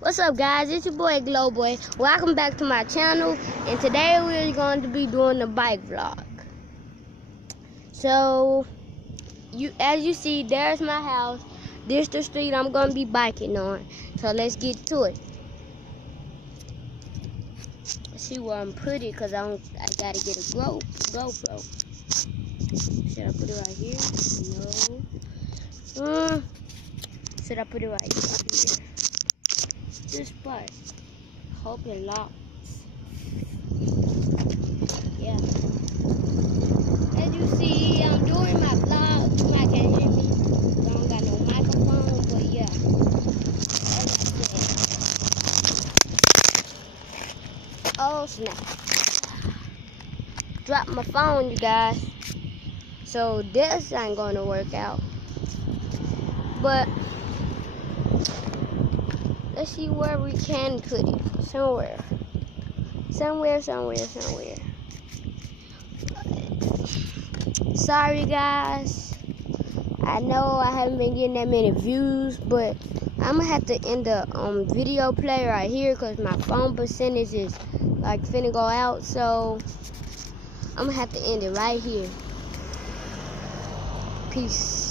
What's up, guys? It's your boy Glowboy. Welcome back to my channel, and today we're going to be doing a bike vlog. So, as you see, there's my house. This is the street I'm going to be biking on. So let's get to it. Let's see where I'm putting it, because I gotta get a GoPro. Should I put it right here? No. Should I put it right here? This part. Hope it locks. Yeah. As you see, I'm doing my vlog. You might can't hear me. I don't got no microphone, but yeah. As I said. Oh snap. Dropped my phone, you guys. So this ain't gonna work out. But let's see where we can put it. Somewhere. Sorry, guys. I know I haven't been getting that many views, but I'm going to have to end the video play right here because my phone percentage is like finna go out. So I'm going to have to end it right here. Peace.